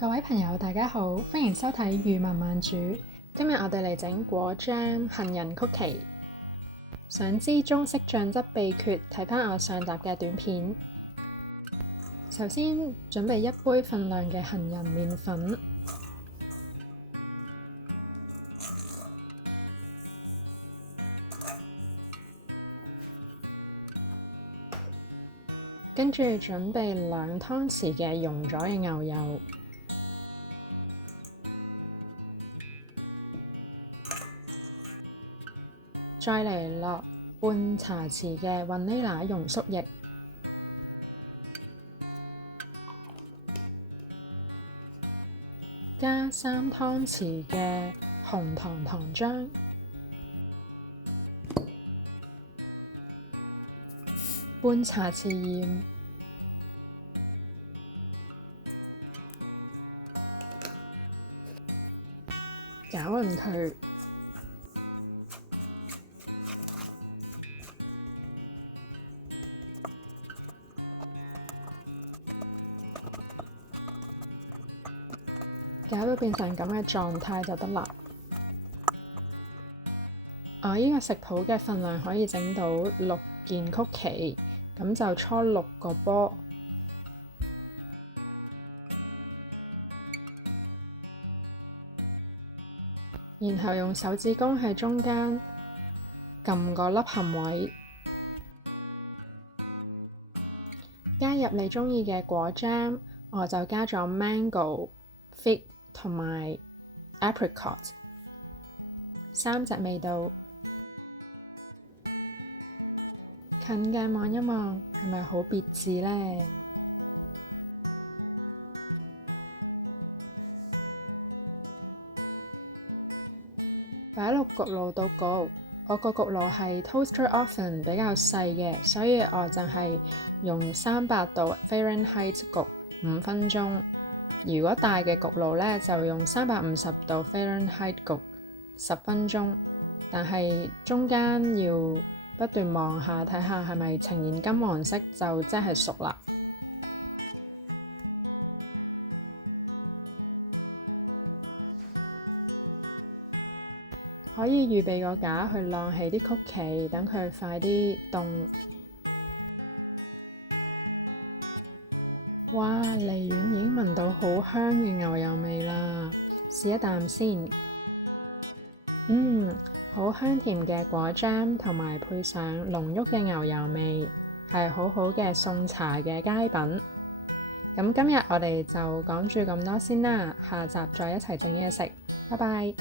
各位朋友，大家好，歡迎收睇漁民慢煮。今日我哋嚟整果醬杏仁曲奇。想知中式醬汁秘訣，睇返我上集嘅短片。首先準備一杯份量嘅杏仁麵粉，跟住準備2湯匙嘅溶咗嘅牛油。再嚟落半茶匙嘅雲呢拿溶粟液，加3湯匙嘅紅糖糖漿，半茶匙鹽，攪勻佢。搞到變成咁嘅狀態就得啦。我呢個食譜嘅份量可以整到6件曲奇，咁就搓6個波，然後用手指公喺中間撳個凹陷位，加入你鍾意嘅果醬，我就加咗 mango、fig 同埋 apricot 3隻味道。近嘅望一望，係咪好別緻呢？擺落焗爐度焗，我個焗爐係 toaster oven 比較細嘅，所以我就係用300度 Fahrenheit 焗5分鐘。如果大嘅焗爐呢，就用350度 Fahrenheit 焗10分鐘。但係中間要不斷望下，睇下係咪呈現金黃色，就即係熟啦。可以預備個架去晾起啲曲奇，等佢快啲凍。哇！離遠已經聞到好香嘅牛油味啦，試一啖先。好香甜嘅果醬，同埋配上濃郁嘅牛油味，係好好嘅送茶嘅佳品。咁今日我哋就講住咁多先啦，下集再一齊整嘢食，拜拜。